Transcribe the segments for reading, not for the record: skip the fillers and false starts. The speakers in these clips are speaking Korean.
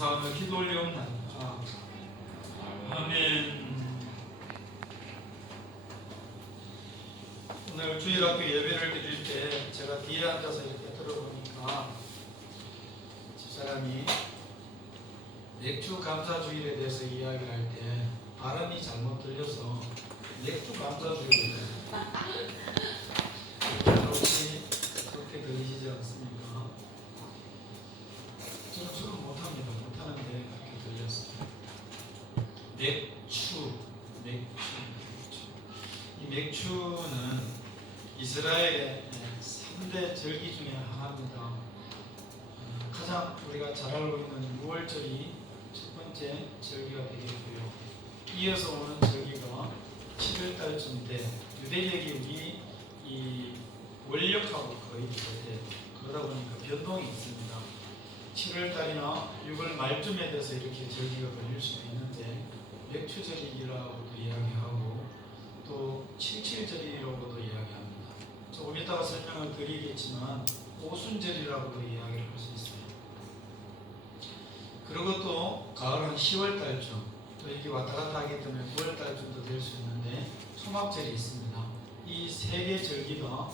감사하며 기도 올리옵나이다. 아멘. 오늘 주일학교 예배를 드릴 때 제가 뒤에 앉아서 이렇게 들어보니까 집사람이 맥주 감사 주일에 대해서 이야기를 할 때 발음이 잘못 들려서 맥주 감사 주일에 혹시 그렇게 들리시지 않습니까? 저는 술을 못합니다. 못하는데 그렇게 들렸어요. 맥주. 이 맥주는 이스라엘의 3대 절기 중에 하나입니다. 가장 우리가 잘 알고 있는 6월절이 첫 번째 절기가 되겠고요. 이어서 오는 절기가 7월달쯤인데 유대력이 우리 이 원력하고 거의 비슷해요. 그러다 보니까 변동이 있습니다. 7월달이나 6월 말쯤에 돼서 이렇게 절기가 걸릴 수도 있는데 맥추절기라고도 이야기하고 또 77절이라고도 이야기합니다. 조금 이따가 설명을 드리겠지만 오순절이라고도 이야기를 할 수 있어요. 그리고 또 가을은 10월달쯤 또 이렇게 왔다 갔다 하기 때문에 9월달쯤도 될 수 있는데 초막절이 있습니다. 이 세 개 절기가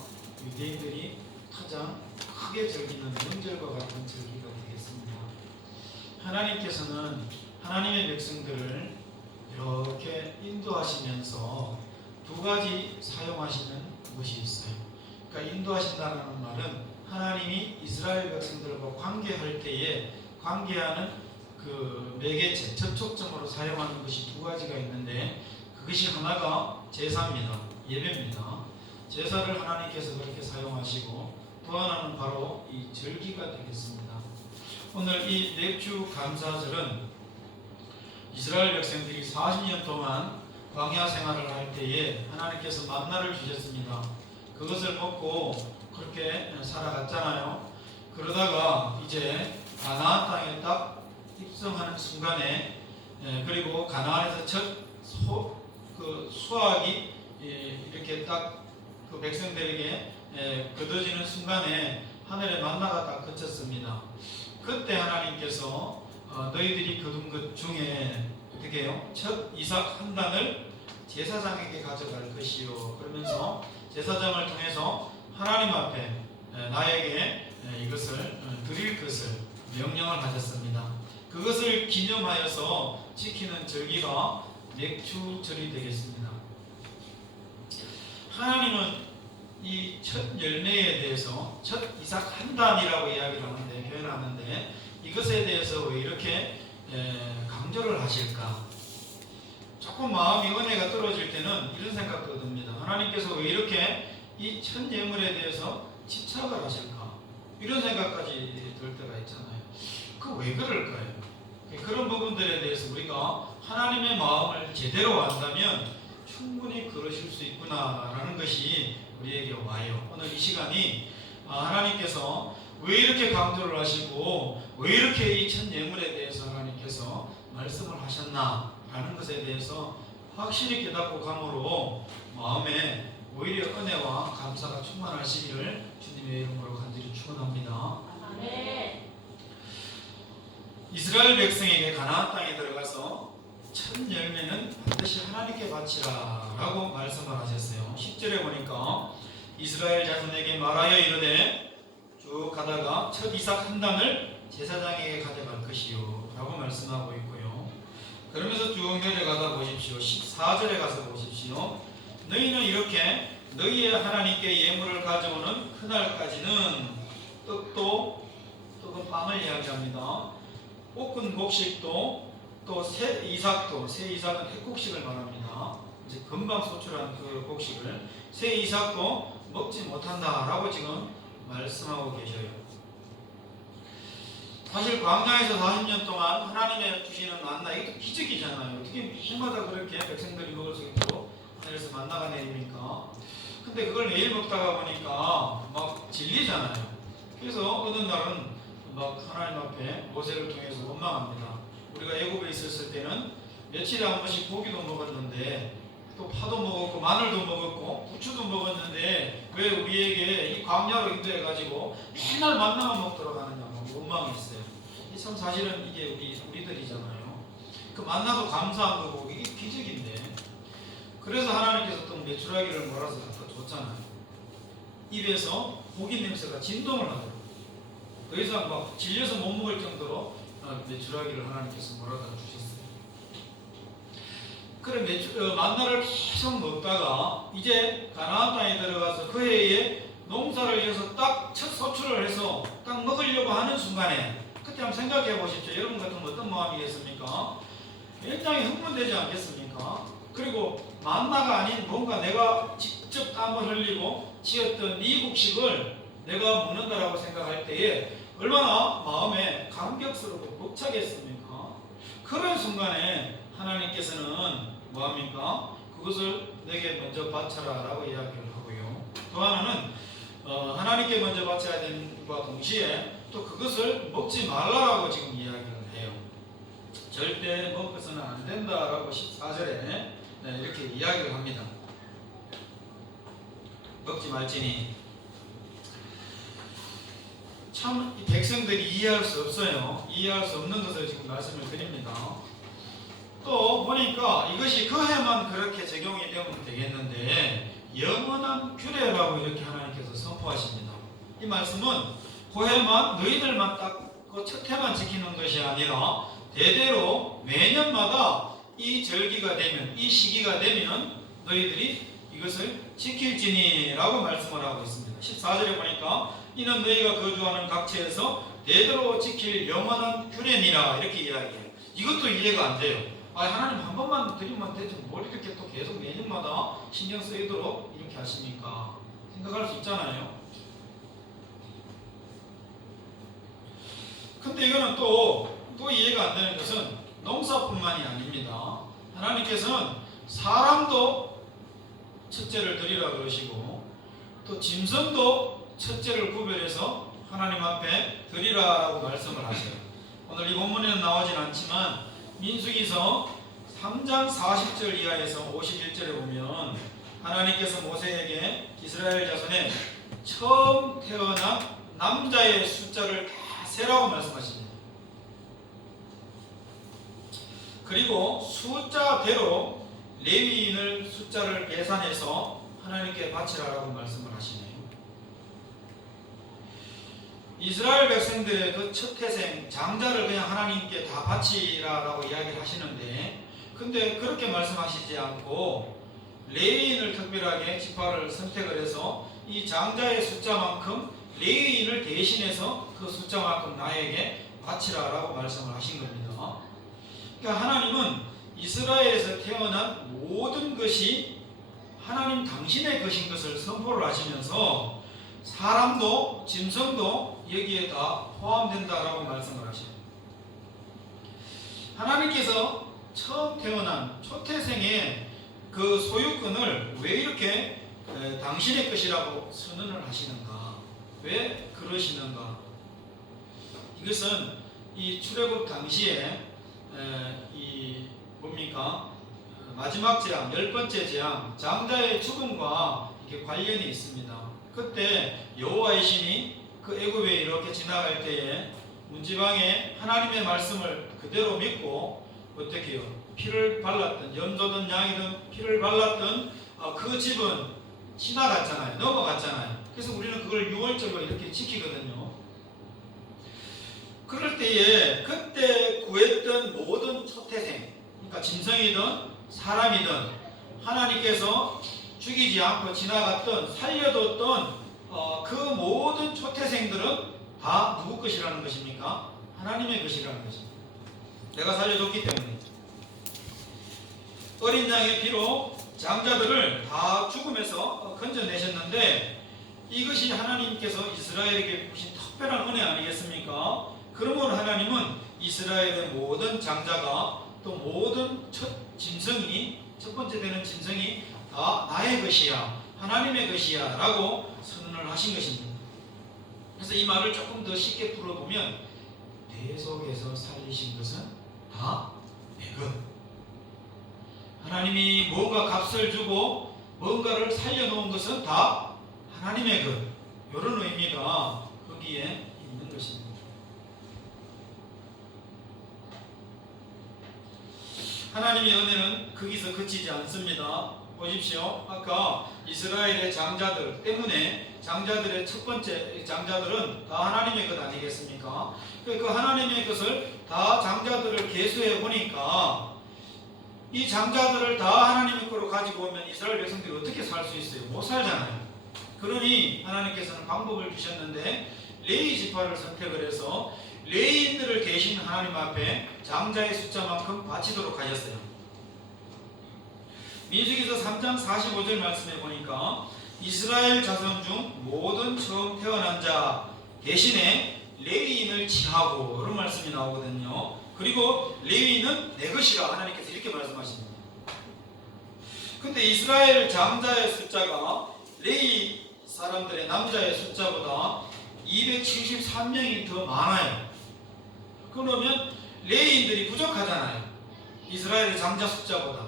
유대인들이 가장 크게 즐기는 명절과 같은 절기가 되겠습니다. 하나님께서는 하나님의 백성들을 이렇게 인도하시면서 두 가지 사용하시는 것이 있어요. 그러니까 인도하신다는 말은 하나님이 이스라엘 백성들과 관계할 때에 관계하는 그 매개체, 접촉점으로 사용하는 것이 두 가지가 있는데 그것이 하나가 제사입니다. 예배입니다. 제사를 하나님께서 그렇게 사용하시고 또 하나는 바로 이 절기가 되겠습니다. 오늘 이 맥주 감사절은 이스라엘 백성들이 40년 동안 광야 생활을 할 때에 하나님께서 만나를 주셨습니다. 그것을 먹고 그렇게 살아갔잖아요. 그러다가 이제 가나안 땅에 딱 입성하는 순간에 그리고 가나안에서 첫 수확이 이렇게 딱 그 백성들에게 거둬지는 순간에 하늘의 만나가 딱 그쳤습니다. 그때 하나님께서 너희들이 거둔 것 중에 어떻게 해요? 첫 이삭 한 단을 제사장에게 가져갈 것이요. 그러면서 제사장을 통해서 하나님 앞에 나에게 이것을 드릴 것을 명령을 하셨습니다. 그것을 기념하여서 지키는 절기가 맥주절이 되겠습니다. 하나님은 이 첫 열매에 대해서 첫 이삭 한 단이라고 이야기를 하는데 표현하는데 이것에 대해서 왜 이렇게 강조를 하실까? 조금 마음이 은혜가 떨어질 때는 이런 생각도 듭니다. 하나님께서 왜 이렇게 이 첫 예물에 대해서 집착을 하실까? 이런 생각까지 들 때가 있잖아요. 그 왜 그럴까요? 그런 부분들에 대해서 우리가 하나님의 마음을 제대로 안다면 충분히 그러실 수 있구나라는 것이 우리에게 와요. 오늘 이 시간이 하나님께서 왜 이렇게 강조를 하시고 왜 이렇게 이 첫 예물에 대해서 하나님께서 말씀을 하셨나라는 것에 대해서 확실히 깨닫고 감으로 마음에 오히려 은혜와 감사가 충만하시기를 주님의 이름으로 간절히 축원합니다. 네. 이스라엘 백성에게 가나안 땅에 들어가서 첫 열매는 반드시 하나님께 바치라 라고 말씀을 하셨어요. 10절에 보니까 이스라엘 자손에게 말하여 이르되 쭉 가다가 첫 이삭 한 단을 제사장에게 가져갈 것이요 라고 말씀하고 있고요. 그러면서 쭉 내려가다 보십시오. 14절에 가서 보십시오. 너희는 이렇게 너희의 하나님께 예물을 가져오는 그날까지는 떡은 빵을 이야기합니다. 볶은 곡식도 또 새 이삭은 핵곡식을 말합니다. 이제 금방 소출한 그 곡식을 새 이삭도 먹지 못한다라고 지금 말씀하고 계셔요. 사실 광야에서 40년 동안 하나님의 주시는 만나 이것도 기적이잖아요. 어떻게 해마다 그렇게 백성들이 먹을 수 있도록 하늘에서 만나가 내립니까? 근데 그걸 매일 먹다가 보니까 막 질리잖아요. 그래서 어느 날은 막 하나님 앞에 모세를 통해서 원망합니다. 우리가 애굽에 있었을 때는 며칠에 한 번씩 고기도 먹었는데 또 파도 먹었고 마늘도 먹었고 부추도 먹었는데 왜 우리에게 이 광야로 인도해가지고 맨날 만나만 먹도록 하느냐고 원망이 있어요. 이 참 사실은 이게 우리들이잖아요. 그 만나도 감사한 거고 이게 기적인데, 그래서 하나님께서 또 메추라기를 몰아서 갖다 줬잖아요. 입에서 고기 냄새가 진동을 하더라고요. 더 이상 막 질려서 못 먹을 정도로 메추라기를 하나님께서 몰아다 주셨어요. 그래 만나를 계속 먹다가 이제 가나안 땅에 들어가서 그 해에 농사를 지어서 딱 첫 소출을 해서 딱 먹으려고 하는 순간에, 그때 한번 생각해 보십시오. 여러분 같으면 어떤 마음이겠습니까? 굉장히 흥분되지 않겠습니까? 그리고 만나가 아닌 뭔가 내가 직접 땀을 흘리고 지었던 미국식을 내가 먹는다라고 생각할 때에 얼마나 마음에 감격스럽고 벅차겠습니까? 그런 순간에 하나님께서는 뭐합니까? 그것을 내게 먼저 바쳐라 라고 이야기를 하고요. 또 하나는 하나님께 먼저 바쳐야 되는 것과 동시에 또 그것을 먹지 말라라고 지금 이야기를 해요. 절대 먹어서는 안 된다라고 14절에 이렇게 이야기를 합니다. 먹지 말지니. 참 이 백성들이 이해할 수 없어요. 이해할 수 없는 것을 지금 말씀을 드립니다. 또 보니까 이것이 그 해만 그렇게 적용이 되면 되겠는데 영원한 규례라고 이렇게 하나님께서 선포하십니다. 이 말씀은 그 해만 너희들만 딱 그 첫 해만 지키는 것이 아니라 대대로 매년마다 이 절기가 되면, 이 시기가 되면 너희들이 이것을 지킬지니라고 말씀을 하고 있습니다. 14절에 보니까 이는 너희가 거주하는 각처에서 대대로 지킬 영원한 규례니라 이렇게 이야기해요. 이것도 이해가 안 돼요. 하나님 한 번만 드리면 되지 뭘 이렇게 또 계속 매년마다 신경 쓰이도록 이렇게 하십니까? 생각할 수 있잖아요. 근데 이거는 또 이해가 안 되는 것은 농사뿐만이 아닙니다. 하나님께서는 사람도 첫째를 드리라 그러시고 또 짐승도 첫째를 구별해서 하나님 앞에 드리라라고 말씀을 하셔요. 오늘 이 본문에는 나오진 않지만 민수기서 3장 40절 이하에서 51절에 보면 하나님께서 모세에게 이스라엘 자손의 처음 태어난 남자의 숫자를 다 세라고 말씀하십니다. 그리고 숫자대로 레위인을 숫자를 계산해서 하나님께 바치라라고 말씀을 하시네요. 이스라엘 백성들의 그 첫 태생 장자를 그냥 하나님께 다 바치라라고 이야기를 하시는데, 근데 그렇게 말씀하시지 않고 레위인을 특별하게 지파를 선택을 해서 이 장자의 숫자만큼 레위인을 대신해서 그 숫자만큼 나에게 바치라라고 말씀을 하신 겁니다. 그러니까 하나님은 이스라엘에서 태어난 모든 것이 하나님 당신의 것인 것을 선포를 하시면서 사람도 짐승도 여기에 다 포함된다라고 말씀을 하셔요. 하나님께서 처음 태어난 초태생의 그 소유권을 왜 이렇게 당신의 것이라고 선언을 하시는가? 왜 그러시는가? 이것은 이 출애굽 당시에 이 뭡니까? 마지막 재앙, 10번째 재앙, 장자의 죽음과 이렇게 관련이 있습니다. 그때 여호와의 신이 그 애굽에 이렇게 지나갈 때에 문지방에 하나님의 말씀을 그대로 믿고 어떻게 해요? 피를 발랐던, 염소든 양이든 피를 발랐던 그 집은 지나갔잖아요. 넘어갔잖아요. 그래서 우리는 그걸 6월절로 이렇게 지키거든요. 그럴 때에 그때 구했던 모든 초태생, 그러니까 짐승이든 사람이든 하나님께서 죽이지 않고 지나갔던 살려뒀던 그 모든 초태생들은 다 누구 것이라는 것입니까? 하나님의 것이라는 것입니다. 내가 살려줬기 때문에. 어린 양의 피로 장자들을 다 죽음에서 건져내셨는데 이것이 하나님께서 이스라엘에게 주신 특별한 은혜 아니겠습니까? 그러므로 하나님은 이스라엘의 모든 장자가 또 모든 첫 짐승이, 첫 번째 되는 짐승이 다 나의 것이야, 하나님의 것이야 라고 선언을 하신 것입니다. 그래서 이 말을 조금 더 쉽게 풀어보면 내 속에서 살리신 것은 다 내 것. 하나님이 뭔가 값을 주고 뭔가를 살려놓은 것은 다 하나님의 것. 이런 의미가 거기에 있는 것입니다. 하나님의 은혜는 거기서 그치지 않습니다. 보십시오. 아까 이스라엘의 장자들 때문에 장자들의 첫 번째 장자들은 다 하나님의 것 아니겠습니까? 그 하나님의 것을 다 장자들을 계수해 보니까 이 장자들을 다 하나님의 거로 가지고 오면 이스라엘 백성들이 어떻게 살 수 있어요? 못 살잖아요. 그러니 하나님께서는 방법을 주셨는데 레위 지파를 선택을 해서 레위인들을 계신 하나님 앞에 장자의 숫자만큼 바치도록 하셨어요. 민수기서 3장 45절 말씀에 보니까 이스라엘 자손 중 모든 처음 태어난 자 대신에 레위인을 치하고 이런 말씀이 나오거든요. 그리고 레위인은 내 것이라 하나님께서 이렇게 말씀하십니다. 근데 이스라엘 장자의 숫자가 레위 사람들의 남자의 숫자보다 273명이 더 많아요. 그러면 레위인들이 부족하잖아요. 이스라엘의 장자 숫자보다.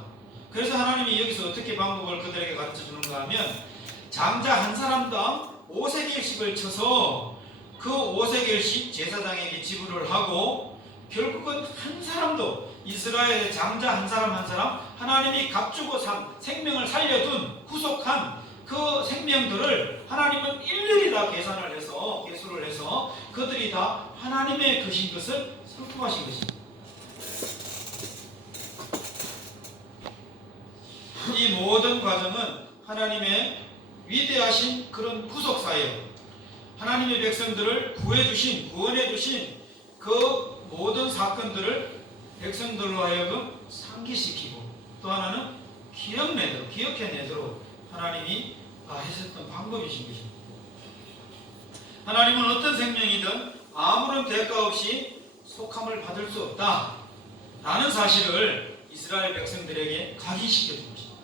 그래서 하나님이 여기서 어떻게 방법을 그들에게 가르쳐 주는가 하면 장자 한 사람당 5세겔씩을 쳐서 그 5세겔씩 제사장에게 지불을 하고 결국은 한 사람도 이스라엘의 장자 한 사람 한 사람 하나님이 값주고 산 생명을 살려둔 구속한 그 생명들을 하나님은 일일이 다 계산을 해서 계수를 해서 그들이 다 하나님의 것인 것을 선포하신 것입니다. 이 모든 과정은 하나님의 위대하신 그런 구속사예요. 하나님의 백성들을 구해주신, 구원해주신 그 모든 사건들을 백성들로 하여금 상기시키고 또 하나는 기억해내도록 하나님이 하셨던 방법이신 것입니다. 하나님은 어떤 생명이든 아무런 대가 없이 속함을 받을 수 없다 라는 사실을 이스라엘 백성들에게 각인시켜 준 것입니다.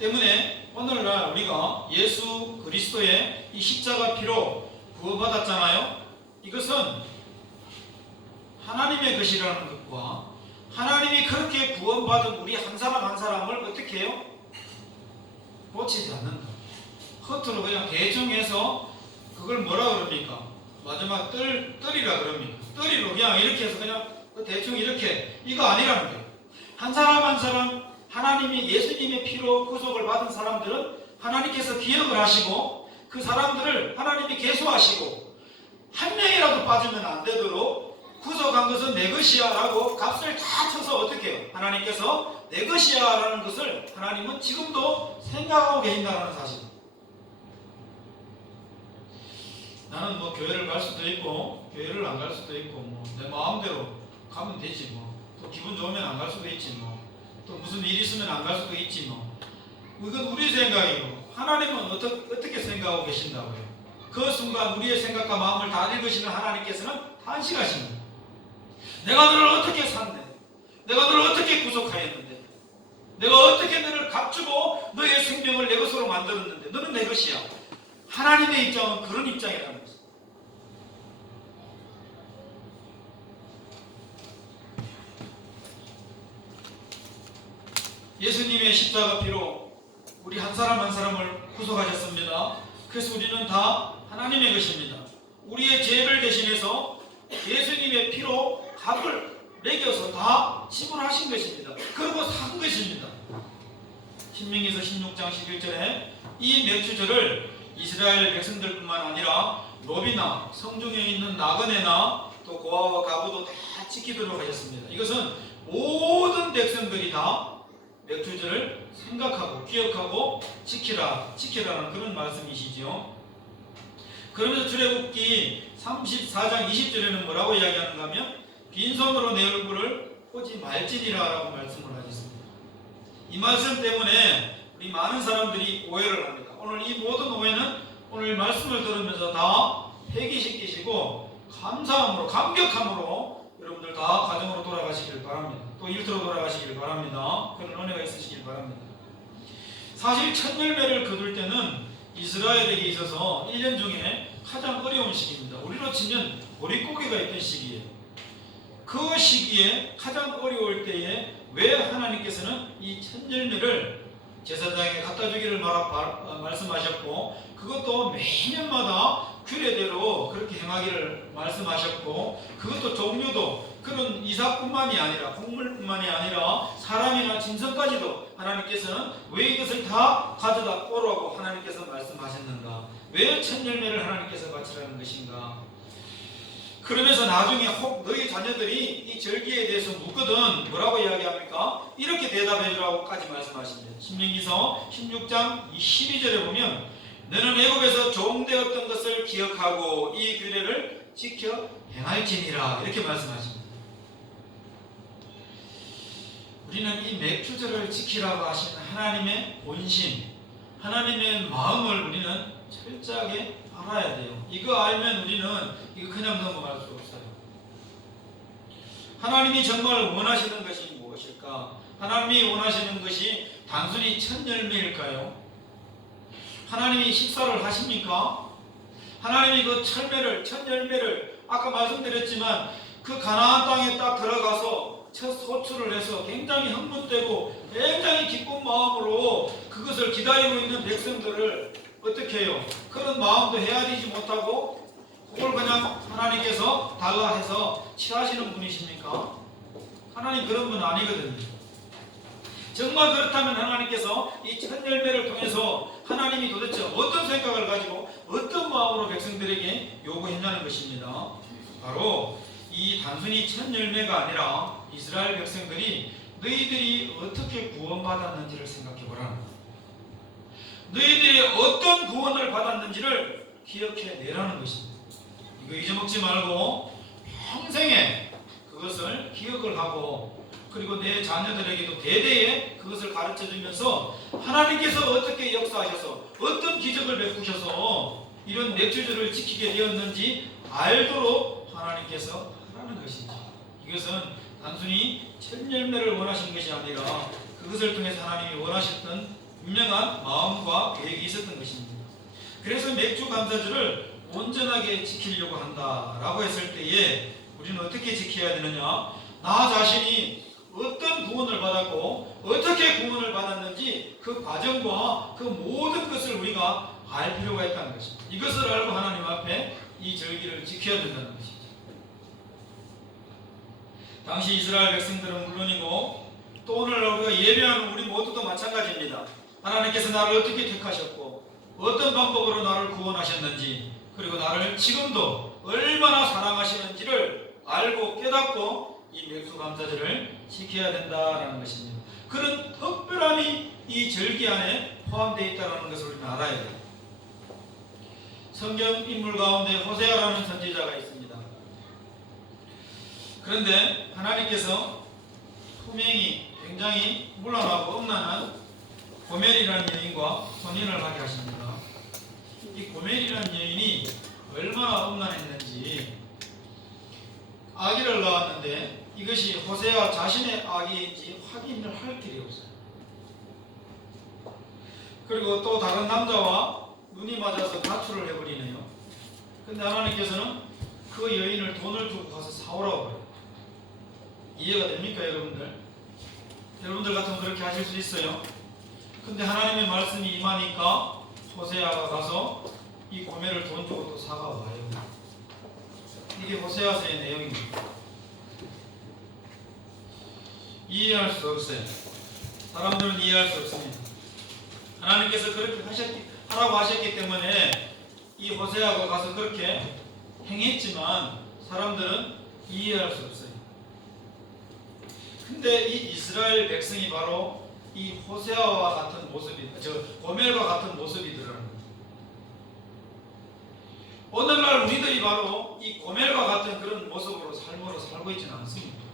때문에 오늘날 우리가 예수 그리스도의 이 십자가 피로 구원받았잖아요. 이것은 하나님의 것이라는 것과 하나님이 그렇게 구원받은 우리 한 사람 한 사람을 어떻게 해요? 고치지 않는다. 허투루 그냥 대충 해서 그걸 뭐라 그럽니까? 마지막 뜰이라 그럽니까? 뜰이로 그냥 이렇게 해서 그냥 대충 이렇게 이거 아니라는 거예요. 한 사람 한 사람 하나님이 예수님의 피로 구속을 받은 사람들은 하나님께서 기억을 하시고 그 사람들을 하나님이 계수하시고 한 명이라도 빠지면 안 되도록 구속한 것은 내 것이야 라고 값을 다 쳐서 어떻게 해요? 하나님께서 내 것이야 라는 것을 하나님은 지금도 생각하고 계신다는 사실. 나는 뭐 교회를 갈 수도 있고 교회를 안 갈 수도 있고 뭐 내 마음대로 가면 되지 뭐 또 기분 좋으면 안 갈 수도 있지 뭐 또 무슨 일 있으면 안 갈 수도 있지 뭐 이건 우리 생각이고 하나님은 어떻게 생각하고 계신다고요? 그 순간 우리의 생각과 마음을 다 읽으시는 하나님께서는 탄식하십니다. 내가 너를 어떻게 샀네? 내가 너를 어떻게 구속하였는데? 내가 어떻게 너를 값주고 너의 생명을 내 것으로 만들었는데 너는 내 것이야. 하나님의 입장은 그런 입장이라는 것입니다. 예수님의 십자가 피로 우리 한 사람 한 사람을 구속하셨습니다. 그래서 우리는 다 하나님의 것입니다. 우리의 죄를 대신해서 예수님의 피로 값을 매겨서 다 지불하신 것입니다. 그리고 산 것입니다. 신명기서 16장 11절에 이 맥주절을 이스라엘 백성들뿐만 아니라 노비나 성중에 있는 나그네나 또 고아와 가부도 다 지키도록 하셨습니다. 이것은 모든 백성들이 다 맥주절을 생각하고 기억하고 지키라는 그런 말씀이시죠. 그러면서 출애굽기 34장 20절에는 뭐라고 이야기하는가 하면 빈손으로 내 얼굴을 보지 말지니라 라고 말씀을 하셨습니다. 이 말씀 때문에 우리 많은 사람들이 오해를 합니다. 오늘 이 모든 오해는 오늘 말씀을 들으면서 다 회개시키시고 감사함으로 감격함으로 여러분들 다 가정으로 돌아가시길 바랍니다. 또 일터로 돌아가시길 바랍니다. 그런 은혜가 있으시길 바랍니다. 사실 첫 열매를 거둘 때는 이스라엘에게 있어서 1년 중에 가장 어려운 시기입니다. 우리로 치면 보릿고개가 있던 시기예요. 그 시기에 가장 어려울 때에 왜 하나님께서는 이 첫 열매를 제사장에게 갖다 주기를 말씀하셨고 그것도 매년마다 규례대로 그렇게 행하기를 말씀하셨고, 그것도 종류도 그런 이삭뿐만이 아니라 곡물뿐만이 아니라 사람이나 짐승까지도 하나님께서는 왜 이것을 다 가져다 오라고 하나님께서 말씀하셨는가? 왜 첫 열매를 하나님께서 바치라는 것인가? 그러면서 나중에 혹 너희 자녀들이 이 절기에 대해서 묻거든 뭐라고 이야기합니까? 이렇게 대답해 주라고까지 말씀하십니다. 신명기서 16장 12절에 보면 너는 애굽에서 종되었던 것을 기억하고 이 규례를 지켜 행할지니라, 이렇게 말씀하십니다. 우리는 이 맥주절을 지키라고 하신 하나님의 본심, 하나님의 마음을 우리는 철저하게 알아야 돼요. 이거 알면 우리는 이거 그냥 넘어갈 수 없어요. 하나님이 정말 원하시는 것이 무엇일까? 하나님이 원하시는 것이 단순히 첫 열매일까요? 하나님이 식사를 하십니까? 하나님이 그 첫 열매를 아까 말씀드렸지만 그 가나안 땅에 딱 들어가서 첫 소출을 해서 굉장히 흥분되고 굉장히 기쁜 마음으로 그것을 기다리고 있는 백성들을 어떻게 해요? 그런 마음도 헤아리지 못하고 그걸 그냥 하나님께서 달라 해서 취하시는 분이십니까? 하나님 그런 분 아니거든요. 정말 그렇다면 하나님께서 이 첫 열매를 통해서 하나님이 도대체 어떤 생각을 가지고 어떤 마음으로 백성들에게 요구했냐는 것입니다. 바로 이 단순히 첫 열매가 아니라 이스라엘 백성들이 너희들이 어떻게 구원받았는지를 생각해보라. 너희들이 어떤 구원을 받았는지를 기억해내라는 것입니다. 이거 잊어먹지 말고 평생에 그것을 기억을 하고, 그리고 내 자녀들에게도 대대에 그것을 가르쳐주면서 하나님께서 어떻게 역사하셔서 어떤 기적을 베푸셔서 이런 맥주절을 지키게 되었는지 알도록 하나님께서 하라는 것이죠. 이것은 단순히 첫 열매를 원하신 것이 아니라 그것을 통해서 하나님이 원하셨던 분명한 마음과 계획이 있었던 것입니다. 그래서 맥주 감사절을 온전하게 지키려고 한다라고 했을 때에 우리는 어떻게 지켜야 되느냐? 나 자신이 어떤 구원을 받았고 어떻게 구원을 받았는지 그 과정과 그 모든 것을 우리가 알 필요가 있다는 것입니다. 이것을 알고 하나님 앞에 이 절기를 지켜야 된다는 것이죠. 당시 이스라엘 백성들은 물론이고 또 오늘 우리가 예배하는 우리 모두도 마찬가지입니다. 하나님께서 나를 어떻게 택하셨고 어떤 방법으로 나를 구원하셨는지, 그리고 나를 지금도 얼마나 사랑하시는지를 알고 깨닫고 이 맥주감사절을 지켜야 된다라는 것입니다. 그런 특별함이 이 절기 안에 포함되어 있다는 것을 우리는 알아야 돼요. 성경 인물 가운데 호세아라는 선지자가 있습니다. 그런데 하나님께서 투명이 굉장히 문란하고 음란한 고멜이라는 여인과 혼인을 하게 하십니다. 이 고멜이라는 여인이 얼마나 음란했는지 아기를 낳았는데 이것이 호세아 자신의 아기인지 확인을 할 길이 없어요. 그리고 또 다른 남자와 눈이 맞아서 가출을 해버리네요. 근데 하나님께서는 그 여인을 돈을 주고 가서 사오라고 해요. 이해가 됩니까, 여러분들? 여러분들 같으면 그렇게 하실 수 있어요. 근데 하나님의 말씀이 임하니까 호세아가 가서 이 고멜을 돈 주고 또 사가 와요. 이게 호세아서의 내용입니다. 이해할 수 없어요. 사람들은 이해할 수 없습니다. 하나님께서 그렇게 하라고 하셨기 때문에 이 호세아가 가서 그렇게 행했지만 사람들은 이해할 수 없어요. 근데 이 이스라엘 백성이 바로 이 호세아와 같은 모습이, 고멜과 같은 모습이더라는 거예요. 오늘날 우리들이 바로 이 고멜과 같은 그런 모습으로 삶으로 살고 있지는 않습니다.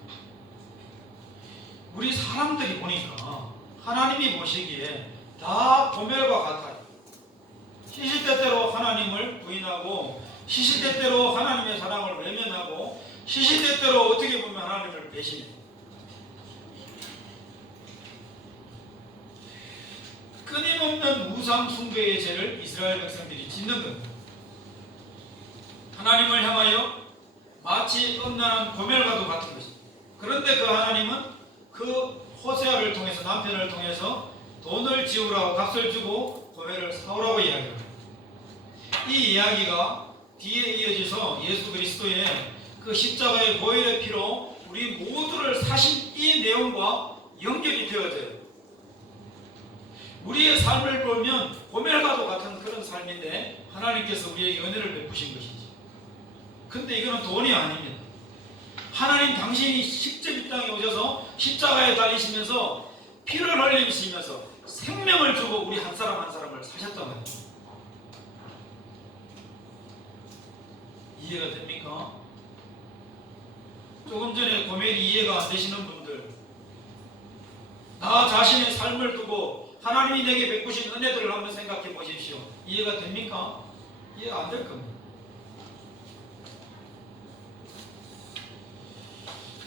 우리 사람들이 보니까 하나님이 보시기에 다 고멜과 같아요. 시시때때로 하나님을 부인하고 시시때때로 하나님의 사랑을 외면하고 시시때때로 어떻게 보면 하나님을 배신해요. 끊임없는 우상 숭배의 죄를 이스라엘 백성들이 짓는 겁니다. 하나님을 향하여 마치 음란한 고멜과도 같은 것입니다. 그런데 그 하나님은 그 호세아를 통해서, 남편을 통해서 돈을 지우라고 값을 주고 고멜을 사오라고 이야기합니다. 이 이야기가 뒤에 이어져서 예수 그리스도의 그 십자가의 보혈의 피로 우리 모두를 사신 이 내용과 연결이 되어져요. 우리의 삶을 보면 고멜과도 같은 그런 삶인데 하나님께서 우리에게 은혜를 베푸신 것이죠. 근데 이거는 돈이 아닙니다. 하나님 당신이 직접 이 땅에 오셔서 십자가에 달리시면서 피를 흘리시면서 생명을 주고 우리 한 사람 한 사람을 사셨단 말이에요. 이해가 됩니까? 조금 전에 고멜이 이해가 안 되시는 분들, 나 자신의 삶을 두고 하나님이 내게 베푸신 은혜들을 한번 생각해 보십시오. 이해가 됩니까? 이해 안 될 겁니다.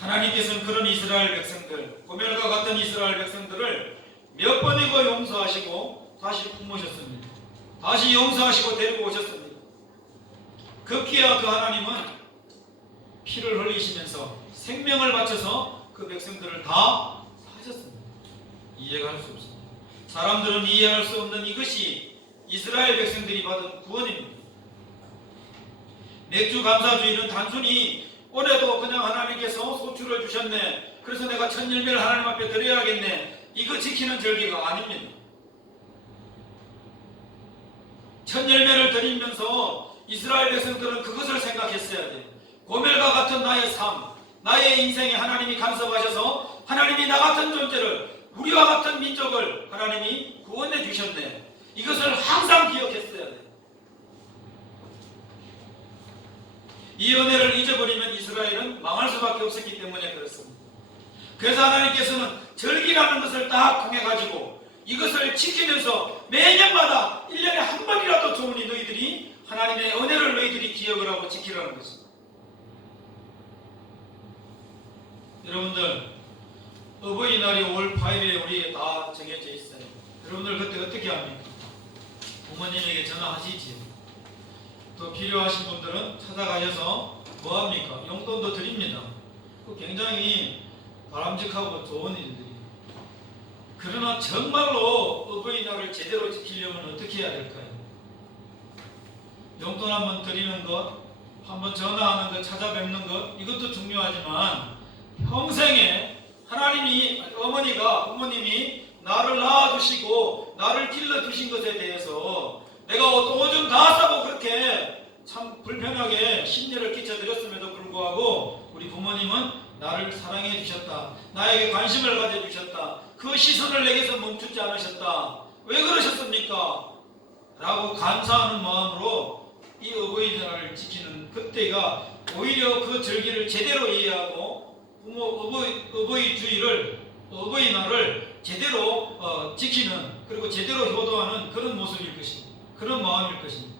하나님께서는 그런 이스라엘 백성들, 고멜과 같은 이스라엘 백성들을 몇 번이고 용서하시고 다시 품으셨습니다. 다시 용서하시고 데리고 오셨습니다. 급기야 그 하나님은 피를 흘리시면서 생명을 바쳐서 그 백성들을 다 사셨습니다. 이해가 할 수 없습니다. 사람들은 이해할 수 없는 이것이 이스라엘 백성들이 받은 구원입니다. 맥주 감사주의는 단순히 올해도 그냥 하나님께서 소출을 주셨네, 그래서 내가 첫 열매를 하나님 앞에 드려야겠네, 이거 지키는 절기가 아닙니다. 첫 열매를 드리면서 이스라엘 백성들은 그것을 생각했어야 돼요. 고멜과 같은 나의 삶, 나의 인생에 하나님이 간섭하셔서 하나님이 나 같은 존재를, 우리와 같은 민족을 하나님이 구원해 주셨네, 이것을 항상 기억했어야 돼요. 이 은혜를 잊어버리면 이스라엘은 망할 수밖에 없었기 때문에 그렇습니다. 그래서 하나님께서는 절기라는 것을 딱 통해가지고 이것을 지키면서 매년마다 1년에 한 번이라도 좋으니 너희들이 하나님의 은혜를 너희들이 기억을 하고 지키라는 것입니다. 여러분들, 어버이날이 5월 8일에 우리에게 다 정해져 있어요. 여러분들 그때 어떻게 합니까? 부모님에게 전화하시지요. 또 필요하신 분들은 찾아가셔서 뭐합니까? 용돈도 드립니다. 굉장히 바람직하고 좋은 일들이에요. 그러나 정말로 어버이날을 제대로 지키려면 어떻게 해야 될까요? 용돈 한번 드리는 것, 한번 전화하는 것, 찾아뵙는 것, 이것도 중요하지만 평생에 하나님이, 어머니가, 부모님이 나를 낳아주시고 나를 길러주신 것에 대해서 내가 오줌 다 싸고 그렇게 참 불편하게 심려를 끼쳐드렸음에도 불구하고 우리 부모님은 나를 사랑해 주셨다, 나에게 관심을 가져주셨다, 그 시선을 내게서 멈추지 않으셨다, 왜 그러셨습니까? 라고 감사하는 마음으로 이 어버이날을 지키는 그때가 오히려 그 절기를 제대로 이해하고 어버이날을 제대로 지키는, 그리고 제대로 효도하는 그런 모습일 것입니다. 그런 마음일 것입니다.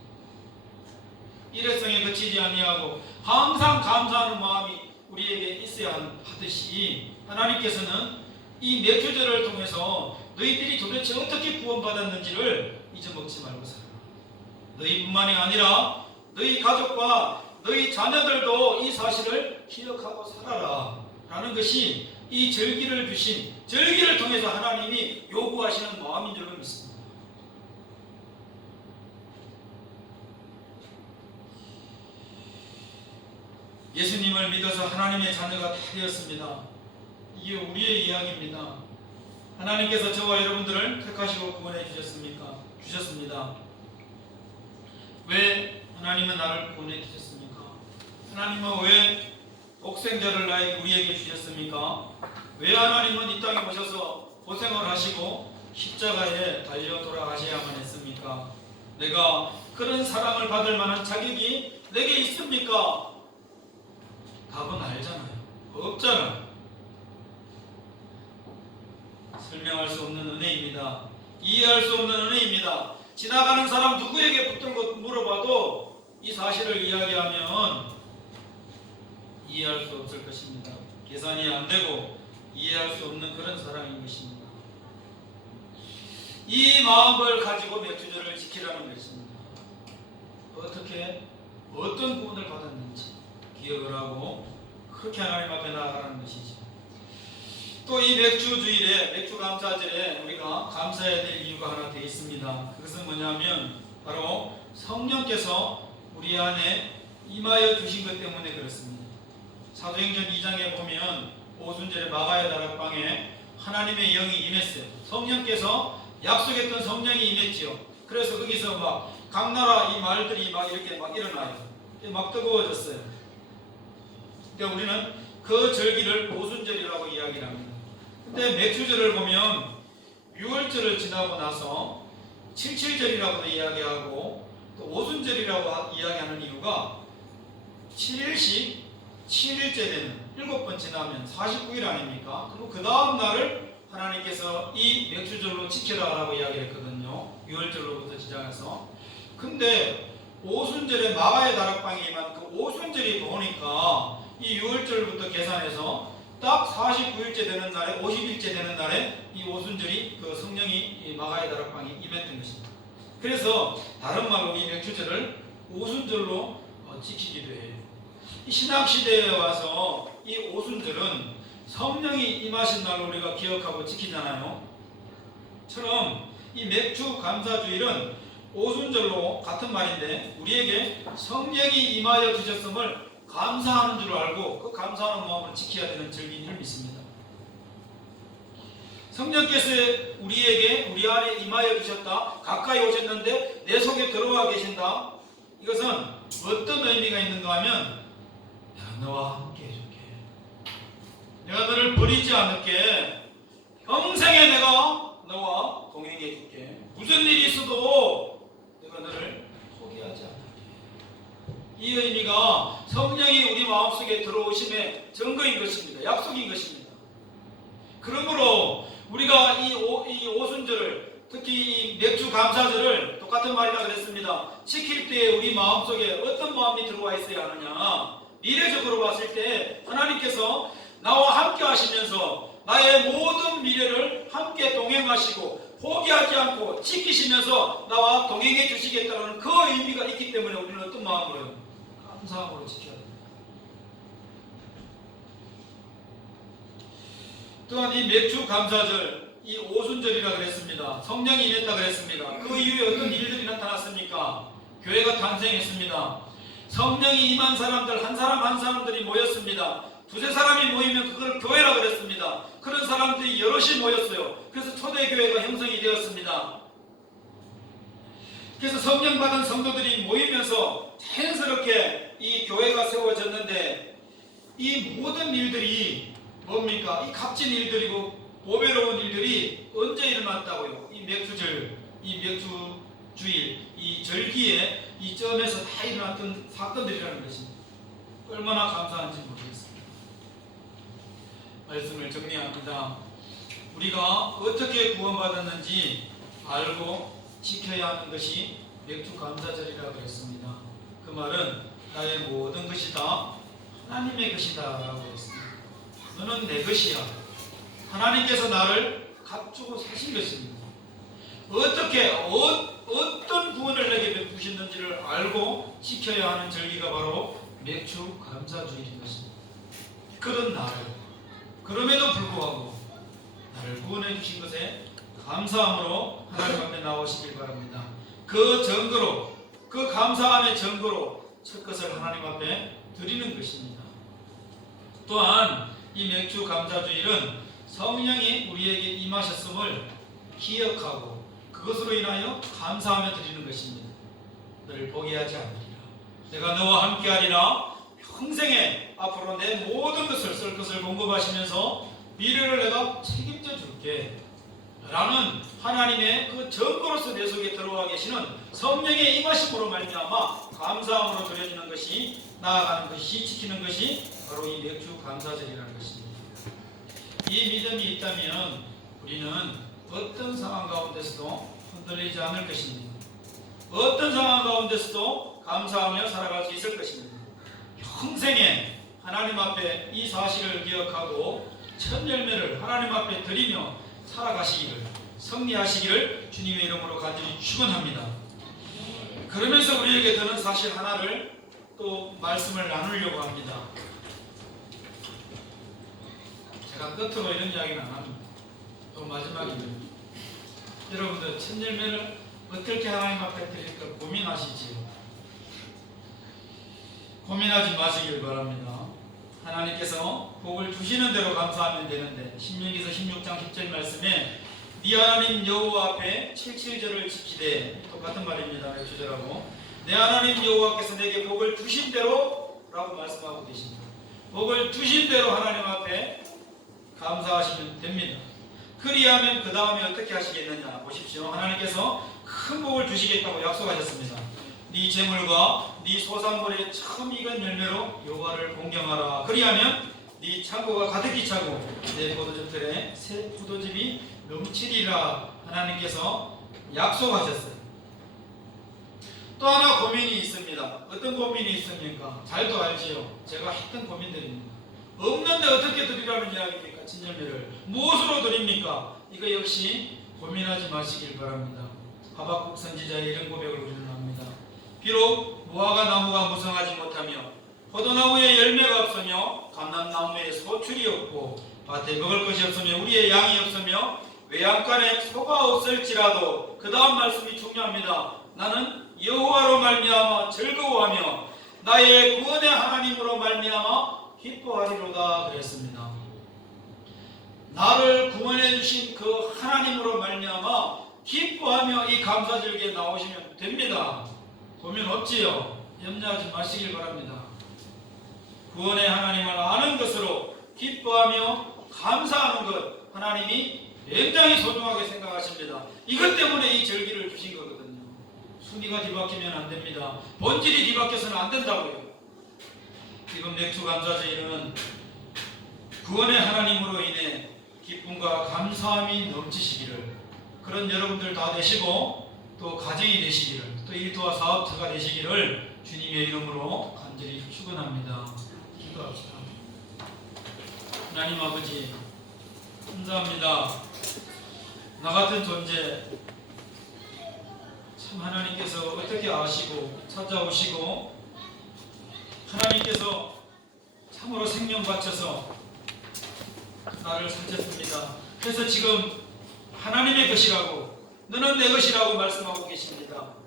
일회성에 그치지 아니하고 항상 감사하는 마음이 우리에게 있어야 하듯이 하나님께서는 이 맥주절을 통해서 너희들이 도대체 어떻게 구원받았는지를 잊어먹지 말고 살아라. 너희뿐만이 아니라 너희 가족과 너희 자녀들도 이 사실을 기억하고 살아라 라는 것이 이 절기를 주신, 절기를 통해서 하나님이 요구하시는 마음인 줄로 믿습니다. 예수님을 믿어서 하나님의 자녀가 다 되었습니다. 이게 우리의 이야기입니다. 하나님께서 저와 여러분들을 택하시고 구원해 주셨습니다. 왜 하나님은 나를 구원해 주셨습니까? 하나님은 왜 독생자를 우리에게 주셨습니까? 왜 하나님은 이 땅에 오셔서 고생을 하시고 십자가에 달려 돌아가셔야만 했습니까? 내가 그런 사랑을 받을 만한 자격이 내게 있습니까? 답은 알잖아요. 없잖아요. 설명할 수 없는 은혜입니다. 이해할 수 없는 은혜입니다. 지나가는 사람 누구에게 붙들고 물어봐도 이 사실을 이야기하면 이해할 수 없을 것입니다. 계산이 안 되고 이해할 수 없는 그런 사랑인 것입니다. 이 마음을 가지고 맥주절을 지키라는 것입니다. 어떻게, 어떤 구원을 받았는지 기억을 하고 그렇게 하나님 앞에 나아가는 것이죠. 또 이 맥주주일에, 맥주감사절에 우리가 감사해야 될 이유가 하나 되어 있습니다. 그것은 뭐냐면 바로 성령께서 우리 안에 임하여 주신 것 때문에 그렇습니다. 사도행전 2장에 보면 오순절에 마가의 다락방에 하나님의 영이 임했어요. 성령께서 약속했던 성령이 임했지요. 그래서 거기서 막 각 나라 이 말들이 막 이렇게 막 일어나요. 막 뜨거워졌어요. 근데 우리는 그 절기를 오순절이라고 이야기를 합니다. 근데 맥주절을 보면 6월절을 지나고 나서 77절이라고도 이야기하고 또 오순절이라고 이야기하는 이유가 7일씩 7일째 되는 7번 지나면 49일 아닙니까? 그리고 그 다음 날을 하나님께서 이 맥주절로 지켜라라고 이야기했거든요. 6월절로부터 시작해서. 근데 오순절에 마가의 다락방에 임한 그 오순절이 보니까 이 6월절부터 계산해서 딱 49일째 되는 날에 50일째 되는 날에 이 오순절이 그 성령이 이 마가의 다락방에 임했던 것입니다. 그래서 다른 말로 이 맥주절을 오순절로 지키기도 해요. 이 신학시대에 와서 이 오순절은 성령이 임하신 날로 우리가 기억하고 지키잖아요. 처럼 이 맥주 감사주일은 오순절로 같은 말인데 우리에게 성령이 임하여 주셨음을 감사하는 줄 알고 그 감사하는 마음으로 지켜야 되는 절기인 줄 믿습니다. 성령께서 우리 안에 임하여 주셨다. 가까이 오셨는데 내 속에 들어와 계신다. 이것은 어떤 의미가 있는가 하면 내가 너와 함께 해줄게. 내가 너를 버리지 않을게. 평생에 내가 너와 동행해 줄게. 무슨 일이 있어도 내가 너를 포기하지 않을게. 이 의미가 성령이 우리 마음속에 들어오심의 증거인 것입니다. 약속인 것입니다. 그러므로 우리가 이 오순절을 특히 이 맥주 감사절을 똑같은 말이라 그랬습니다. 지킬 때 우리 마음속에 어떤 마음이 들어와 있어야 하느냐. 미래적으로 봤을 때 하나님께서 나와 함께 하시면서 나의 모든 미래를 함께 동행하시고 포기하지 않고 지키시면서 나와 동행해 주시겠다는 그 의미가 있기 때문에 우리는 어떤 마음으로요? 감사함으로 지켜야 됩니다. 또한 이 맥주 감사절, 이 오순절이라 그랬습니다. 성령이 임했다 그랬습니다. 그 이후에 어떤 일들이 나타났습니까? 교회가 탄생했습니다. 성령이 임한 사람들 한 사람 한 사람들이 모였습니다. 두세 사람이 모이면 그걸 교회라 그랬습니다. 그런 사람들이 여럿이 모였어요. 그래서 초대교회가 형성이 되었습니다. 그래서 성령 받은 성도들이 모이면서 자연스럽게 이 교회가 세워졌는데 이 모든 일들이 뭡니까? 이 값진 일들이고 보배로운 일들이 언제 일어났다고요? 이 맥주절, 이 맥주주일, 이 절기에 이 점에서 다 일어났던 사건들이라는 것입니다. 얼마나 감사한지 모르겠습니다. 말씀을 정리합니다. 우리가 어떻게 구원받았는지 알고 지켜야 하는 것이 맥주 감사절이라고 했습니다. 그 말은 나의 모든 것이 다 하나님의 것이다 라고 했습니다. 너는 내 것이야. 하나님께서 나를 갖추고 사신 것입니다. 어떻게 어떤 구원을 내게 베푸셨는지를 알고 지켜야 하는 절기가 바로 맥주 감사주일인 것입니다. 그런 나를 그럼에도 불구하고 나를 구원해 주신 것에 감사함으로 하나님 앞에 나오시길 바랍니다. 그 증거로, 그 감사함의 증거로 첫 것을 하나님 앞에 드리는 것입니다. 또한 이 맥주 감사주일은 성령이 우리에게 임하셨음을 기억하고 그것으로 인하여 감사하며 드리는 것입니다. 너를 포기하지 않으리라. 내가 너와 함께하리라. 평생에 앞으로 내 모든 것을 쓸 것을 공급하시면서 미래를 내가 책임져 줄게 라는 하나님의 그 증거로서 내 속에 들어와 계시는 성령의 임하심으로 말미암아 감사함으로 드려지는 것이 나아가는 것이 지키는 것이 바로 이 맥주 감사절이라는 것입니다. 이 믿음이 있다면 우리는 어떤 상황 가운데서도 흔들리지 않을 것입니다. 어떤 상황 가운데서도 감사하며 살아갈 수 있을 것입니다. 평생에 하나님 앞에 이 사실을 기억하고 첫 열매를 하나님 앞에 드리며 살아가시기를 승리하시기를 주님의 이름으로 간절히 축원합니다. 그러면서 우리에게 드는 사실 하나를 또 말씀을 나누려고 합니다. 제가 끝으로 이런 이야기는 안 합니다. 또 마지막입니다. 여러분들 첫 열매를 어떻게 하나님 앞에 드릴까 고민하시지요. 고민하지 마시길 바랍니다. 하나님께서 복을 주시는 대로 감사하면 되는데 신명기서 16장 10절 말씀에 네 하나님 여호와 앞에 7절을 지키되 똑같은 말입니다. 몇 주절하고 내 하나님 여호와께서 내게 복을 주신 대로 라고 말씀하고 계십니다. 복을 주신 대로 하나님 앞에 감사하시면 됩니다. 그리하면 그 다음에 어떻게 하시겠느냐 보십시오. 하나님께서 큰 복을 주시겠다고 약속하셨습니다. 네 재물과 네 소산물의 처음 익은 열매로 여호와를 공경하라. 그리하면 네 창고가 가득히 차고 내 포도즙틀에 새 포도즙이 넘치리라. 하나님께서 약속하셨어요. 또 하나 고민이 있습니다. 어떤 고민이 있습니까? 잘도 알지요. 제가 했던 고민들입니다. 없는데 어떻게 드리라는 이야기입니까? 진열매를 무엇으로 드립니까? 이거 역시 고민하지 마시길 바랍니다. 하박국 선지자의 이런 고백을 우리는 합니다. 비록 무화과 나무가 무성하지 못하며 포도나무에 열매가 없으며 감람나무에 소출이 없고 밭에 먹을 것이 없으며 우리의 양이 없으며 외양간에 소가 없을지라도 그 다음 말씀이 중요합니다. 나는 여호와로 말미암아 즐거워하며 나의 구원의 하나님으로 말미암아 기뻐하리로다 그랬습니다. 나를 구원해 주신 그 하나님으로 말미암아 기뻐하며 이 감사절기에 나오시면 됩니다. 고민 없지요? 염려하지 마시길 바랍니다. 구원의 하나님을 아는 것으로 기뻐하며 감사하는 것 하나님이 굉장히 소중하게 생각하십니다. 이것 때문에 이 절기를 주신 거거든요. 순위가 뒤바뀌면 안 됩니다. 본질이 뒤바뀌어서는 안 된다고요. 지금 맥주 감사제일은 구원의 하나님으로 인해 기쁨과 감사함이 넘치시기를 그런 여러분들 다 되시고 또 가정이 되시기를 또 일터와 사업터가 되시기를 주님의 이름으로 간절히 축원합니다. 기도합시다. 하나님 아버지 감사합니다. 나 같은 존재 참 하나님께서 어떻게 아시고 찾아오시고 하나님께서 참으로 생명 바쳐서 나를 살렸습니다. 그래서 지금 하나님의 것이라고 너는 내 것이라고 말씀하고 계십니다.